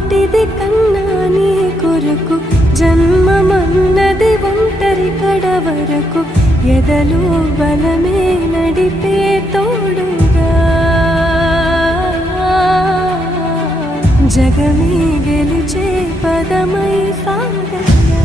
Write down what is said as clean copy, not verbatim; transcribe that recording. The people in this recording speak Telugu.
వాటిది కన్నా నీ కొరకు జన్మమన్నది ఒంటరి కడ వరకు ఎదలో బలమే నడిపే తోడుగా జగమే గెలిచే పదమై సాగయ్యా.